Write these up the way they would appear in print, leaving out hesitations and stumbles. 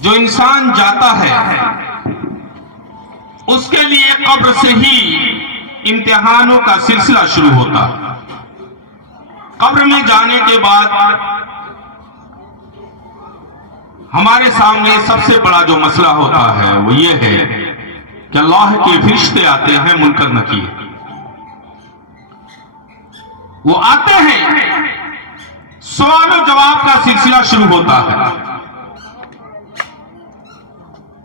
جو انسان جاتا ہے اس کے لیے قبر سے ہی امتحانوں کا سلسلہ شروع ہوتا ہے۔ قبر میں جانے کے بعد ہمارے سامنے سب سے بڑا جو مسئلہ ہوتا ہے وہ یہ ہے کہ اللہ کے فرشتے آتے ہیں منکر نکیر، وہ آتے ہیں، سوال و جواب کا سلسلہ شروع ہوتا ہے۔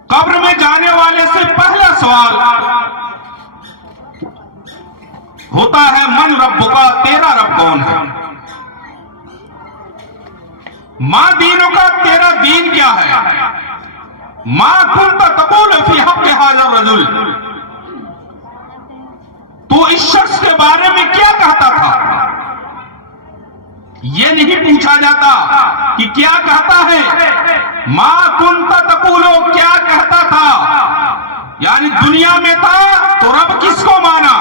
قبر میں جانے والے سے پہلا سوال ہوتا ہے من ربکا، تیرا رب کون ہے؟ ما دینوں کا، تیرا دین کیا ہے؟ ما کنت تقول فی حق ھذا الرجل، تو اس شخص کے بارے میں کیا کہتا تھا؟ یہ نہیں پوچھا جاتا کہ کیا کہتا ہے، ما کنت تقول، کیا کہتا تھا؟ یعنی دنیا میں تھا تو رب کس کو مانا؟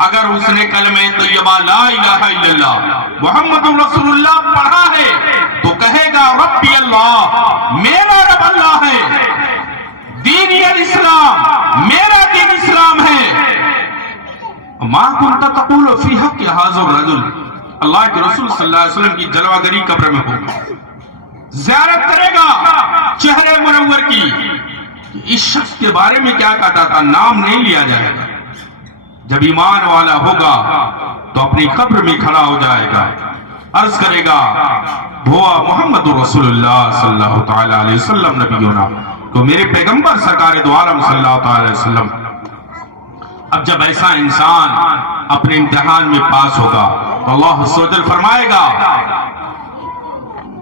اگر اس نے کلمہ طیبہ لا الہ الا اللہ محمد رسول اللہ پڑھا ہے تو کہے گا ربی اللہ، میرا رب اللہ ہے، دین الاسلام، میرا دین اسلام ہے۔ ما کنت تقول فی حق ھذا الرجل، اللہ کے رسول صلی اللہ علیہ وسلم کی جلوہ گری قبر میں ہوگی، زیارت کرے گا چہرے منور کی، اس شخص کے بارے میں کیا کہتا تھا، نام نہیں لیا جائے گا۔ جب ایمان والا ہوگا تو اپنی قبر میں کھڑا ہو جائے گا، عرض کرے گا ہوا محمد رسول اللہ صلی اللہ تعالی علیہ وسلم نبینا، تو میرے پیغمبر سرکار دو عالم صلی اللہ تعالی علیہ وسلم۔ اب جب ایسا انسان اپنے امتحان میں پاس ہوگا تو اللہ عز و جل فرمائے گا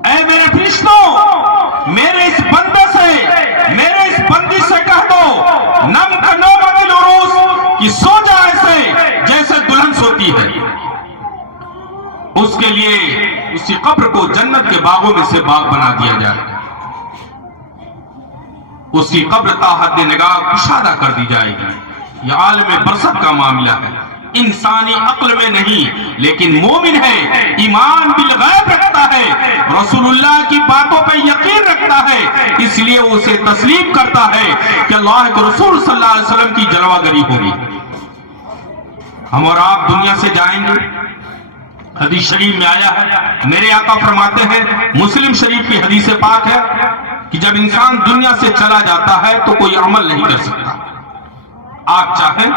اے میرے فرشتوں، میرے اس بندے سے، میرے اس بندی سے کہہ دو نم کا نوبت العروس کہ سو جا ایسے جیسے دلہن سوتی ہے۔ اس کے لیے اسی قبر کو جنت کے باغوں میں سے باغ بنا دیا جائے، اس کی قبر تا حد نگاہ کشادہ کر دی جائے گی۔ یہ عالم برزخ کا معاملہ ہے، انسانی عقل میں نہیں، لیکن مومن ہے، ایمان بالغیب رکھتا ہے، رسول اللہ کی باتوں پہ یقین رکھتا ہے، اس لیے وہ اسے تسلیم کرتا ہے کہ اللہ کے رسول صلی اللہ علیہ وسلم کی جلوہ گری ہوگی۔ ہم اور آپ دنیا سے جائیں گے، حدیث شریف میں آیا ہے، میرے آقا فرماتے ہیں، مسلم شریف کی حدیث پاک ہے کہ جب انسان دنیا سے چلا جاتا ہے تو کوئی عمل نہیں کر سکتا۔ آپ چاہیں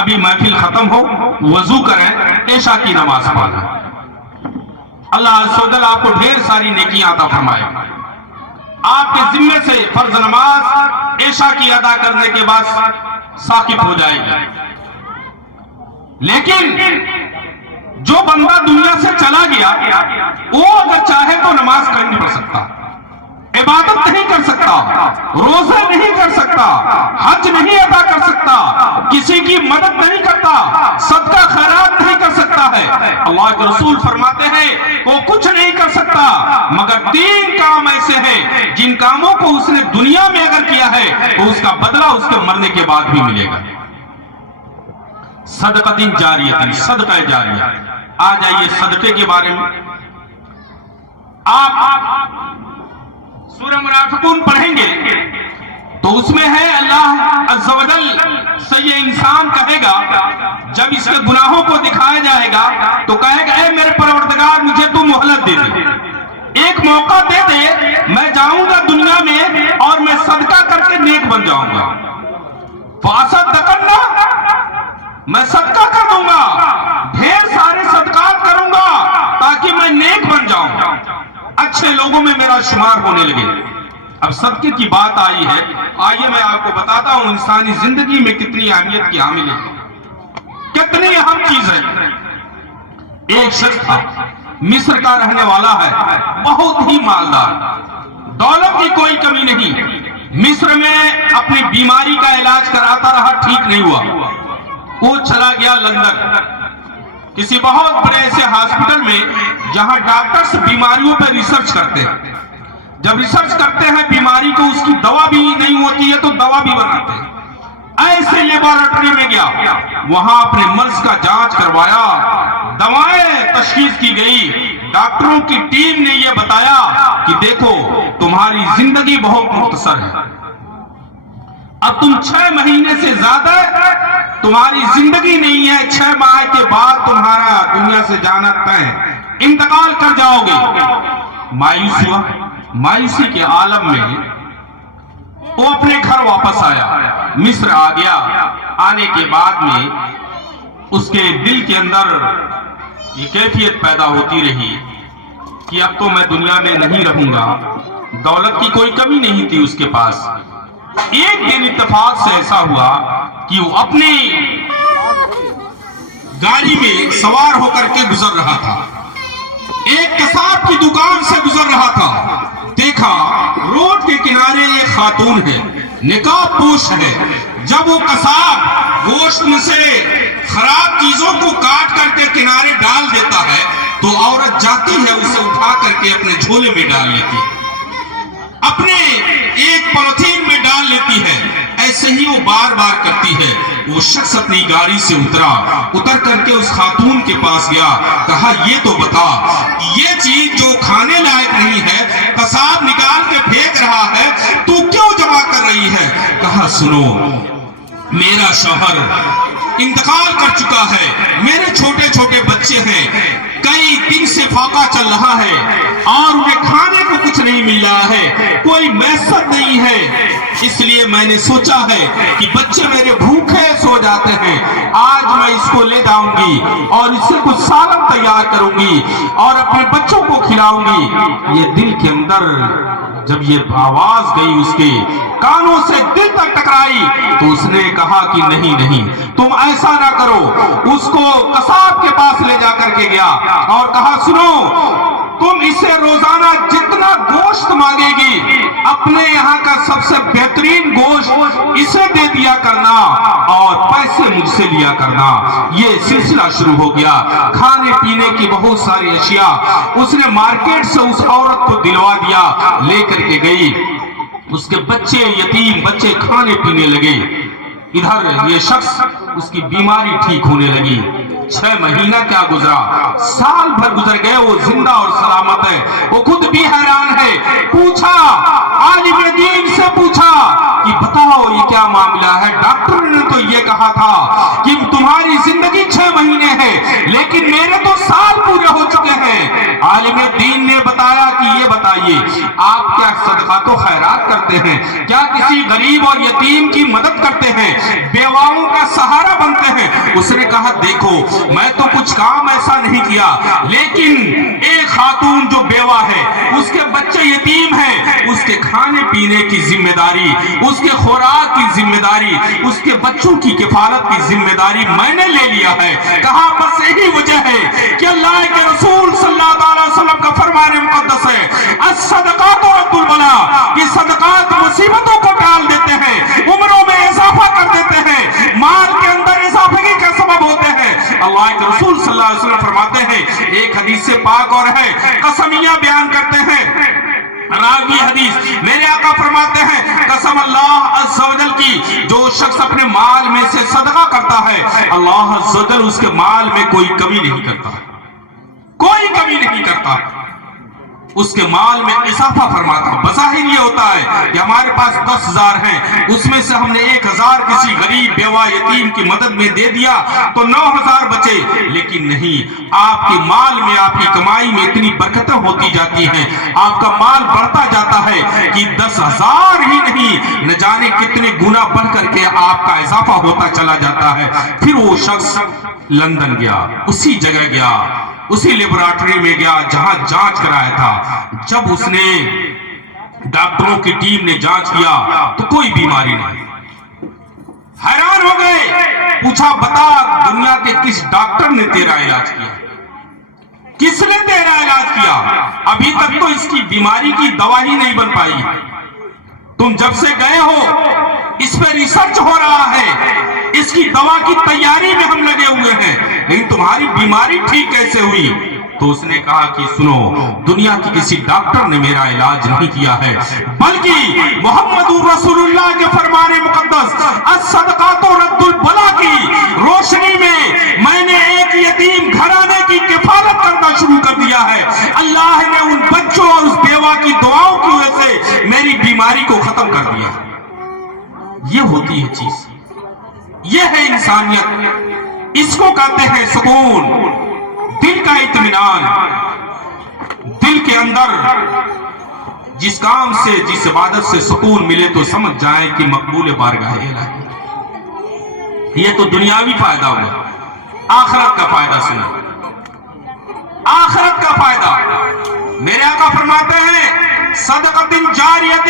ابھی محفل ختم ہو، وضو کریں، عشاء کی نماز پڑھیں، اللہ عز و جل آپ کو ڈھیر ساری نیکیاں عطا فرمائے۔ آپ کے ذمے سے فرض نماز عشاء کی ادا کرنے کے بعد ثاقب ہو جائے گی، لیکن جو بندہ دنیا سے چلا گیا وہ اگر چاہے تو نماز قائم نہیں پڑھ سکتا، عبادت نہیں کر سکتا، روزہ نہیں کر سکتا، حج نہیں ادا کر سکتا، کسی کی مدد نہیں کرتا، صدقہ خیرات نہیں کر سکتا ہے۔ اللہ کے رسول فرماتے ہیں وہ کچھ نہیں کر سکتا مگر تین کام ایسے ہیں جن کاموں کو اس نے دنیا میں اگر کیا ہے تو اس کا بدلہ اس کے مرنے کے بعد بھی ملے گا۔ صدقۃ جاریہ، صدقہ جاریہ۔ آ جائیے صدقے کے بارے میں۔ آپ سورہ منافقون پڑھیں گے تو اس میں ہے اللہ عز و جل سے یہ انسان کہے گا، جب اس کے گناہوں کو دکھایا جائے گا تو کہے گا اے میرے پروردگار مجھے تو مہلت دے دے، ایک موقع دے دے، میں جاؤں گا دنیا میں اور میں صدقہ کر کے نیک بن جاؤں گا، فاصدقنا، میں صدقہ کر دوں گا، ڈھیر سارے صدقات کروں گا تاکہ میں نیک بن جاؤں، اچھے لوگوں میں میرا شمار ہونے لگے۔ اب صدقے کی بات آئی ہے، آئیے میں آپ کو بتاتا ہوں انسانی زندگی میں کتنی اہمیت کی حامل ہے، کتنی اہم چیز ہے۔ ایک شخص تھا، مصر کا رہنے والا ہے، بہت ہی مالدار، دولت کی کوئی کمی نہیں، مصر میں اپنی بیماری کا علاج کراتا رہا، ٹھیک نہیں ہوا، وہ چلا گیا لندن کسی بہت بڑے ایسے ہاسپٹل میں جہاں ڈاکٹرز بیماریوں پہ ریسرچ کرتے ہیں، جب ریسرچ کرتے ہیں بیماری کو اس کی دوا بھی نہیں ہوتی ہے تو دوا بھی بناتے ہیں، ایسے لیبارٹری میں گیا، وہاں اپنے مرض کا جانچ کروایا، دوائیں تشخیص کی گئی، डॉक्टरों की टीम ने यह बताया कि देखो तुम्हारी जिंदगी बहुत मुख्तसर है, अब तुम 6 महीने से ज्यादा तुम्हारी जिंदगी नहीं है, 6 माह के बाद तुम्हारा दुनिया से जाना तय, इंतकाल कर जाओगे। मायूसी के आलम में वो अपने घर वापस आया, मिस्र आ गया। आने के बाद में उसके दिल के अंदर ये कैफियत पैदा होती रही कि अब तो मैं दुनिया में नहीं रहूंगा। दौलत की कोई कमी नहीं थी उसके पास। एक दिन इत्तेफाक से ऐसा हुआ कि वो अपनी गाड़ी में सवार होकर के गुजर रहा था, एक कसाब की दुकान से गुजर रहा था। देखा रोड के किनारे एक खातून है, निकाब पोश है। जब वो कसाब गोश्त में से खराब चीजों को काट करके किनारे डाल देता है तो औरत जाती है, उसे उठा करके अपने झोले में डाल लेती है, अपने एक पॉलिथीन में डाल लेती है। ऐसे ही वो बार बार करती है। वो शख्स अपनी गाड़ी से उतर करके उस खातून के पास गया, कहा ये तो बता, ये चीज जो खाने लायक नहीं है, कसाब निकाल के फेंक रहा है, तू क्यों जमा कर रही है? कहा सुनो, मेरा शौहर इंतकाल कर चुका है, मेरे छोटे छोटे बच्चे हैं, कई दिन से फाका चल रहा है और उन्हें खाने को कुछ नहीं मिल रहा है, कोई मैसर नहीं है, इसलिए मैंने सोचा है कि बच्चे मेरे भूखे सो जाते हैं, आज मैं इसको ले जाऊंगी और इससे कुछ सालन तैयार करूंगी और अपने बच्चों को खिलाऊंगी। ये दिल के अंदर जब ये आवाज गई उसके कानों से दिल तक टकराई तो उसने कहा कि नहीं नहीं, तुम ऐसा ना करो। उसको कसाब के पास ले जाकर के गया और कहा सुनो, तुम इसे रोजाना जितना गोश्त मांगेगी, अपने यहाँ का सबसे बेहतरीन गोश्त इसे दे दिया करना और पैसे मुझसे लिया करना। ये सिलसिला शुरू हो गया। खाने पीने की बहुत सारी अशिया उसने मार्केट से उस औरत को दिलवा दिया, लेकर के गई। उसके बच्चे यतीम बच्चे खाने पीने लगे। इधर ये शख्स उसकी बीमारी ठीक होने लगी। 6 महीना क्या गुजरा, साल भर गुजर गए, वो जिंदा और सलामत है। वो खुद भी हैरान है। पूछा आलिम दीन से, पूछा कि बताओ ये क्या मामला है? डॉक्टर ने तो ये कहा था कि तुम्हारी जिंदगी 6 महीने है, लेकिन मेरे तो साल पूरे हो चुके हैं। आलिम दीन ने बताया कि ये बताइए, आप क्या सदका तो खैरात करते हैं? क्या किसी गरीब और यतीम की मदद करते हैं? बेवाओं का सहारा बनते हैं? उसने कहा देखो, मैं तो कुछ काम ऐसा नहीं किया, लेकिन एक खातून जो बेवा है, उसके बच्चे यतीम हैं, उसके खाने पीने की जिम्मेदारी, उसके खुराक की जिम्मेदारी, उसके बच्चों की किफालत की जिम्मेदारी मैंने ले लिया है। कहा बस यही वजह है कि अल्लाह के रसूल सल्लल्लाहु अलैहि वसल्लम का फरमान मुकद्दस है, अस्सदकातु रद्दुल बला, कि सदकात मुसीबतों को टाल देते हैं, उम्रों में इजाफा कर देते हैं, माल के अंदर इजाफे का सबब होते हैं। अल्लाह के रसूल सल्लल्लाहु अलैहि वसल्लम फरमाते हैं, एक हदीस से पाक और है, कसमियां बयान करते हैं रावी हदीस, मेरे आका फरमाते हैं कसम अल्लाह अज़्ज़ा वजल की, जो शख्स अपने माल में से सदका करता है, अल्लाह अज़्ज़ा वजल उसके माल में कोई कमी नहीं करता, कोई कमी नहीं करता, उसके माल में इजाफा फरमाता। बज़ाहिर ये होता है कि हमारे पास 10,000 हैं, उसमें से हमने 1,000 किसी गरीब बेवा यतीम की मदद में दे दिया तो 9,000 बचे, लेकिन नहीं, आपके माल में आपकी कमाई में इतनी बरकतें होती जाती हैं, आपका माल बढ़ता जाता है कि 10,000 ही नहीं, न जाने कितने गुना बढ़ करके आपका इजाफा होता चला जाता है। फिर वो शख्स लंदन गया, उसी जगह गया, उसी लेबोरेटरी में गया जहां जांच कराया था। जब उसने डॉक्टरों की टीम ने जांच किया तो कोई बीमारी नहीं। हैरान हो गए, पूछा बता दुनिया के किस डॉक्टर ने तेरा इलाज किया, किसने तेरा इलाज किया? अभी तक तो इसकी बीमारी की दवा ही नहीं बन पाई। तुम जब से गए हो इस पे रिसर्च हो रहा है, इसकी दवा की तैयारी में हम लगे हुए हैं, लेकिन तुम्हारी बीमारी ठीक कैसे हुई? तो उसने कहा कि सुनो, दुनिया की किसी डॉक्टर ने मेरा इलाज नहीं किया है, बल्कि मोहम्मदुर रसूलुल्लाह के फरमाने मुकद्दस अस्सदकातु रद्दुल बला की रोशनी में मैंने एक यतीम घराने की किफालत करना शुरू कर दिया دیا ہے، اللہ نے ان بچوں اور اس بیوہ کی دعاؤں کی وجہ سے میری بیماری کو ختم کر دیا۔ یہ ہوتی ہے چیز، یہ ہے انسانیت، اس کو کہتے ہیں سکون، دل کا اطمینان، دل کے اندر جس کام سے، جس عبادت سے سکون ملے تو سمجھ جائیں کہ مقبول بارگاہ الہی۔ یہ تو دنیاوی فائدہ ہوا، آخرت کا فائدہ سنا، آخرت کا فائدہ میرے آقا فرماتے ہیں صدقۃ جاریۃ،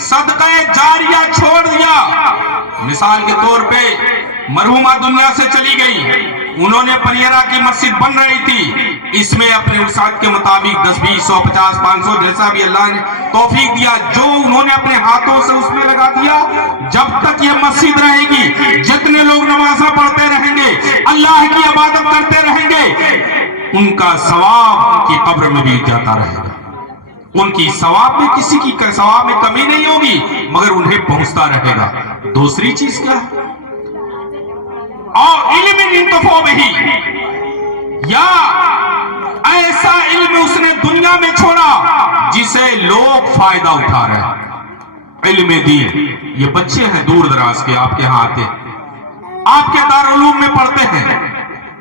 صدقہ جاریہ چھوڑ دیا۔ مثال کے طور پہ مرحومہ دنیا سے چلی گئی، انہوں نے پنیرا کی مسجد بن رہی تھی، اس میں اپنے وسعت کے مطابق 10 20 100 50 500 جیسا بھی اللہ نے توفیق دیا، جو انہوں نے اپنے ہاتھوں سے اس میں لگا دیا۔ جب تک یہ مسجد رہے گی، جتنے لوگ نمازیں پڑھتے رہیں گے، اللہ کی عبادت کرتے رہیں گے، ان کا ثواب ان کی قبر میں بھی جاتا رہے گا، ان کی ثواب میں کسی کی ثواب میں کمی نہیں ہوگی، مگر انہیں پہنچتا رہے گا۔ دوسری چیز کیا ہے؟ اور علم انتفاع بہی، یا ایسا علم اس نے دنیا میں چھوڑا جسے لوگ فائدہ اٹھا رہے ہیں۔ علم دین، یہ بچے ہیں دور دراز کے، آپ کے ہاں آتے ہیں، آپ کے دارالعلوم میں پڑھتے ہیں،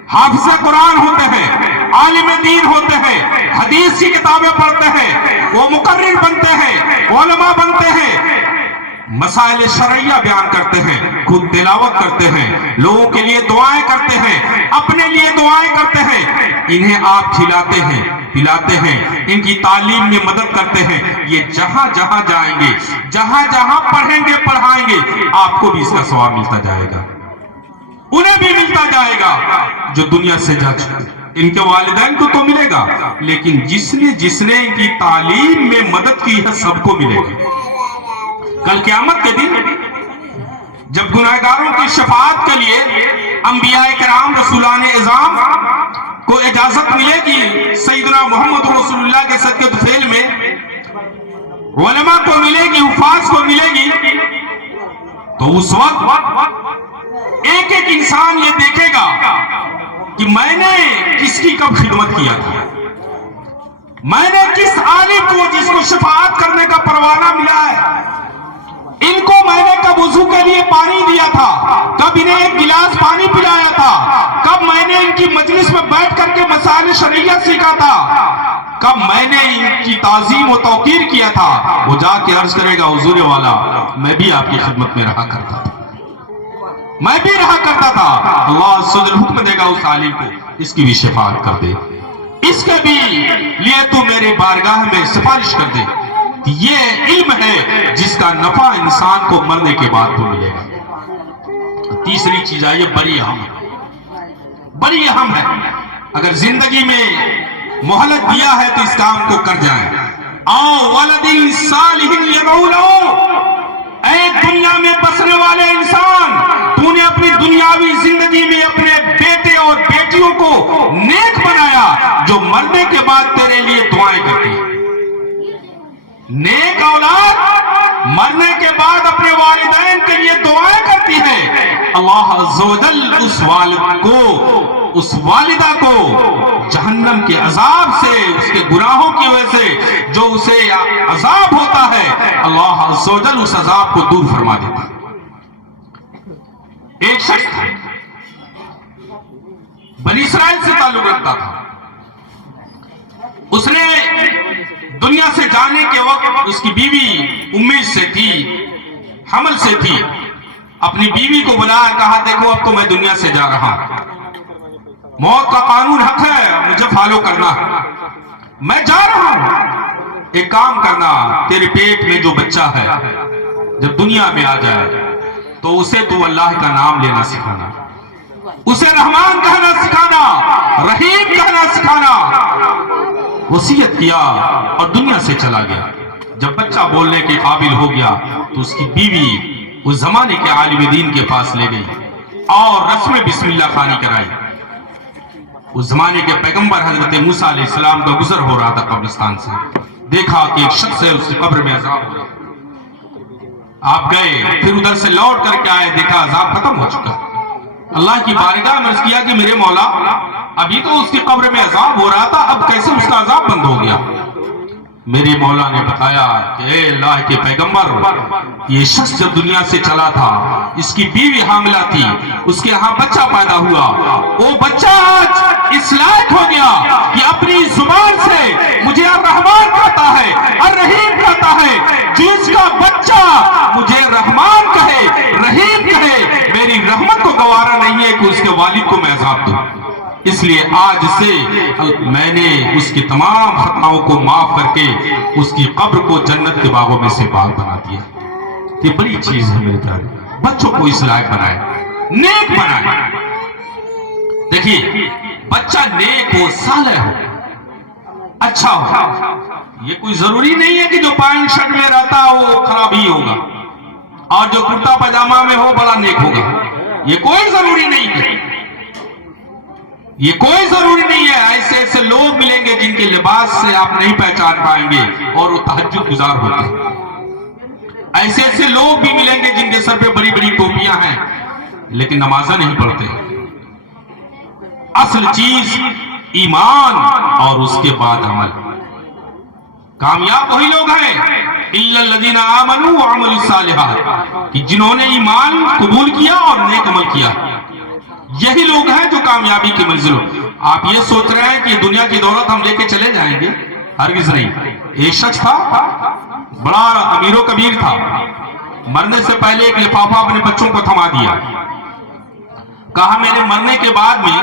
حافظ قرآن ہوتے ہیں، عالم دین ہوتے ہیں، حدیث کی کتابیں پڑھتے ہیں، وہ مقرر بنتے ہیں، علماء بنتے ہیں، مسائل شرعیہ بیان کرتے ہیں، خود تلاوت کرتے ہیں، لوگوں کے لیے دعائیں کرتے ہیں، اپنے لیے دعائیں کرتے ہیں، انہیں آپ کھلاتے ہیں، پلاتے ہیں، ان کی تعلیم میں مدد کرتے ہیں۔ یہ جہاں جہاں جائیں گے، جہاں جہاں پڑھیں گے پڑھائیں گے، آپ کو بھی اس کا ثواب ملتا جائے گا، انہیں بھی ملتا جائے گا جو دنیا سے جا چکے۔ ان کے والدین کو تو ملے گا، لیکن جس نے ان کی تعلیم میں مدد کی ہے سب کو ملے گا۔ کل قیامت کے دن جب گناہگاروں کی شفاعت کے لیے انبیاء کرام رسولان اعظام کو اجازت ملے گی، سیدنا محمد رسول اللہ کے صدقۃ فعل میں علماء کو ملے گی، حفاظ کو ملے گی، تو اس وقت ایک ایک انسان یہ دیکھے گا کہ میں نے کس کی کب خدمت کیا تھا، میں نے کس عالم کو جس کو شفاعت کرنے کا پروانہ ملا ہے، ان کو میں نے کب وضو کے لیے پانی دیا تھا، کب انہیں ایک گلاس پانی پلایا تھا، کب میں نے ان کی مجلس میں بیٹھ کر کے مسائل شریعت سیکھا تھا، کب میں نے ان کی تعظیم و توقیر کیا تھا۔ وہ جا کے عرض کرے گا حضور والا میں بھی آپ کی خدمت میں رہا کرتا تھا، میں بھی رہا کرتا تھا۔ اللہ صدر حکم دے گا اس عالم کو اس کی بھی شفاعت کر دے، اس کے بھی لیے تو میرے بارگاہ میں سفارش کر دے۔ یہ علم ہے جس کا نفع انسان کو مرنے کے بعد تو ملے گا۔ تیسری چیز آئیے، بڑی اہم ہے، اگر زندگی میں مہلت دیا ہے تو اس کام کو کر جائیں۔ آؤ ولد صالح یدعو لہ، اے دنیا میں بسنے والے انسان، تو نے اپنی دنیاوی زندگی میں اپنے بیٹے اور بیٹیوں کو نیک بنایا جو مرنے کے بعد تیرے لیے دعائیں کرتی ہیں۔ نیک اولاد مرنے کے بعد اپنے والدین کے لیے دعائیں کرتی ہے۔ اللہ عز و جل اس والد کو، اس والدہ کو جہنم کے عذاب سے، اس کے گناہوں کی وجہ سے جو اسے عذاب ہوتا ہے، اللہ عز و جل اس عذاب کو دور فرما دیتا ہے۔ ایک شخص بنی اسرائیل سے تعلق رکھتا تھا، اس نے دنیا سے جانے کے وقت اس کی بیوی امید سے تھی، حمل سے تھی، اپنی بیوی کو بلایا، کہا دیکھو اب تو میں دنیا سے جا رہا ہوں، موت کا قانون حق ہے، مجھے فالو کرنا، میں جا رہا ہوں، ایک کام کرنا، تیرے پیٹ میں جو بچہ ہے جب دنیا میں آ جائے تو اسے تو اللہ کا نام لینا سکھانا، اسے رحمان کہنا سکھانا، رحیم کہنا سکھانا۔ وصیت کیا اور دنیا سے چلا گیا۔ جب بچہ بولنے کے قابل ہو گیا تو اس کی بیوی اس زمانے کے عالم دین کے پاس لے گئی اور رسم بسم اللہ خوانی کرائی۔ اس زمانے کے پیغمبر حضرت موسیٰ علیہ السلام کا گزر ہو رہا تھا قبرستان سے، دیکھا کہ ایک شخص ہے اس کی قبر میں عذاب ہو رہا، آپ گئے، پھر ادھر سے لوٹ کر کے آئے، دیکھا عذاب ختم ہو چکا، अल्लाह की बारगाह में अर्ज किया कि मेरे मौला, अभी तो उसकी कब्र में अजाब हो रहा था, अब कैसे उसका अजाब बंद हो गया? मेरे मौला ने बताया कि अल्लाह के पैगंबर, ये शख्स जब दुनिया से चला था, इसकी बीवी हामिला थी, उसके यहाँ बच्चा पैदा हुआ, वो बच्चा आज इस लायक हो गया कि अपनी जुबान से मुझे अर्रहमान कहता है, अर्रहीम कहता है। जिसका बच्चा मुझे रहमान कहे, रहीम कहे, मेरी रहमत को गवारा नहीं है कि उसके वालिद को मैं अजाब दूं। इसलिए आज से मैंने उसकी तमाम खताओं को माफ करके उसकी कब्र को जन्नत के बागों में से बाग बना दिया। ये बड़ी चीज है मेरे प्यारे, बच्चों को इस लायक बनाए, नेक बनाए। देखिए, बच्चा नेक हो, सालेह हो, अच्छा हो। ये कोई जरूरी नहीं है कि जो पैंट शर्ट में रहता है वो खराब ही होगा, और जो कुर्ता पैजामा में हो बड़ा नेक होगा। ये कोई जरूरी नहीं है, ये कोई जरूरी नहीं है। ऐसे ऐसे लोग मिलेंगे जिनके लिबास से आप नहीं पहचान पाएंगे और वो तहज्जुद गुजार होते हैं। ऐसे ऐसे लोग भी मिलेंगे जिनके सर पे बड़ी बड़ी टोपियां हैं लेकिन नमाज़ें नहीं पढ़ते। असल चीज ईमान और उसके बाद अमल। कामयाब वही लोग हैं इल्लल्लज़ीना आमनू व अमलुस सालिहात, कि जिन्होंने ईमान कबूल किया और नेक अमल किया। यही लोग हैं जो कामयाबी की मंजिल। आप ये सोच रहे हैं कि दुनिया की दौलत हम लेके चले जाएंगे, हरगिज नहीं। एक शख्स था, बड़ा अमीरो कबीर था, मरने से पहले एक लिफाफा अपने बच्चों को थमा दिया, कहा मेरे मरने के बाद में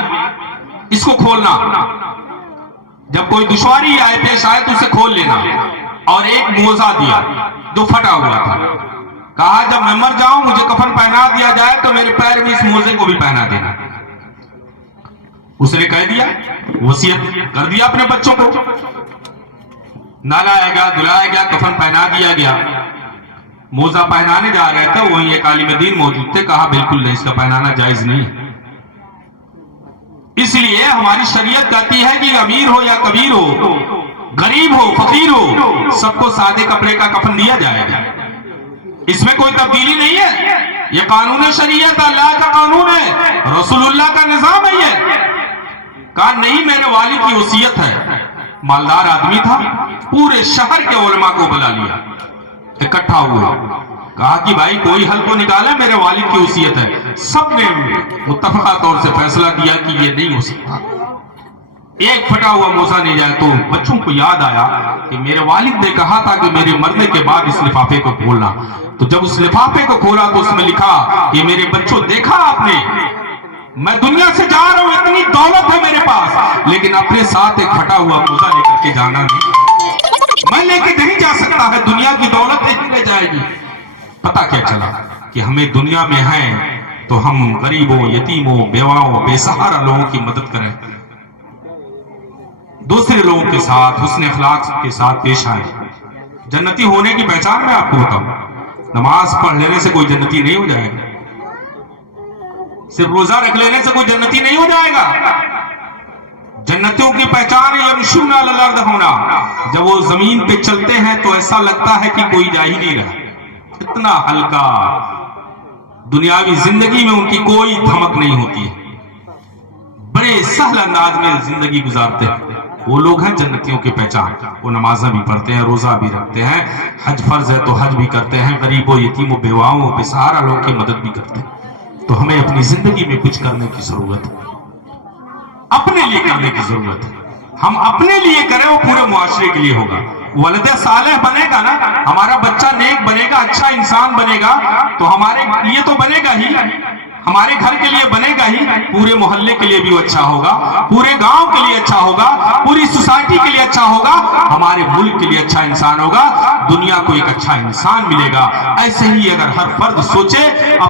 इसको खोलना, जब कोई दुश्वारी आए पेश आए तो उसे खोल लेना। और एक मोजा दिया जो फटा हुआ था, कहा जब मैं मर जाऊं मुझे कफन पहना दिया जाए तो मेरे पैर में इस मोजे को भी पहना देना। उसने कह दिया, वसीयत कर दिया अपने बच्चों को। नहलाया गया, धुलाया गया, कफन पहना दिया गया। मोजा पहनाने जा रहे थे, वहीं एक आलिम दीन मौजूद थे, कहा बिल्कुल नहीं, इसका पहनाना जायज नहीं। इसलिए हमारी शरीयत कहती है कि अमीर हो या कबीर हो, गरीब हो फकीर हो, सबको सादे कपड़े का कफन दिया जाएगा। इसमें कोई तब्दीली नहीं है। ये कानून शरीयत अल्लाह का कानून है, रसूलुल्लाह का निजाम है। ये कहा नहीं, मेरे वालिद की वसीयत है। मालदार आदमी था, पूरे शहर के उलमा को बुला लिया, इकट्ठा हुआ, कहा कि भाई कोई हल को निकाला, मेरे वालिद की वसीयत है। सबने मुत्तफका तौर से फैसला दिया कि ये नहीं हो सकता। एक फटा हुआ मोजा नहीं जाए तो बच्चों को याद आया कि मेरे वालिद ने कहा था कि मेरे मरने के बाद इस लिफाफे को खोलना। तो जब उस लिफाफे को खोला तो उसमें लिखा कि मेरे बच्चों, देखा आपने, मैं दुनिया से जा रहा हूं, इतनी दौलत है मेरे पास, लेकिन अपने साथ एक फटा हुआ मोजा लेकर के जाना नहीं। मैं लेके नहीं जा सकता है, दुनिया की दौलत नहीं ले जाएगी। पता क्या चला कि हमें दुनिया में है तो हम गरीबों, यतीमों, बेवाओं, बेसहारा लोगों की मदद करें, दूसरे लोगों के साथ हुस्न अखलाक के साथ पेश आए। जन्नती होने की पहचान मैं आपको बताऊं, नमाज पढ़ लेने से कोई जन्नती नहीं हो जाएगा, सिर्फ रोजा रख लेने से कोई जन्नती नहीं हो जाएगा। जन्नतियों की पहचान यमशूना अलल अर्द होना। जब वो जमीन पे चलते हैं तो ऐसा लगता है कि कोई जा ही नहीं रहा, इतना हल्का। दुनियावी जिंदगी में उनकी कोई धमक नहीं होती है, बड़े सहल अंदाज में जिंदगी गुजारते हैं। वो लोग हैं जन्नतियों की पहचान। वो नमाज़ें भी पढ़ते हैं, रोजा भी रखते हैं, हज फर्ज है तो हज भी करते हैं, गरीबों, यतीमों, बेवाओं, बेसहारा लोगों की मदद भी करते हैं। तो हमें अपनी जिंदगी में कुछ करने की जरूरत है, अपने लिए करने की जरूरत है। हम अपने लिए करें, वो पूरे मुआशरे के लिए होगा। वलदे सालेह बनेगा ना, हमारा बच्चा नेक बनेगा, अच्छा इंसान बनेगा, तो हमारे लिए तो बनेगा ही, हमारे घर के लिए बनेगा ही, पूरे मोहल्ले के लिए भी अच्छा होगा, पूरे गांव के लिए अच्छा होगा, पूरी सोसाइटी के लिए अच्छा होगा, हमारे मुल्क के लिए अच्छा इंसान होगा, दुनिया को एक अच्छा इंसान मिलेगा। ऐसे ही अगर हर फर्द सोचे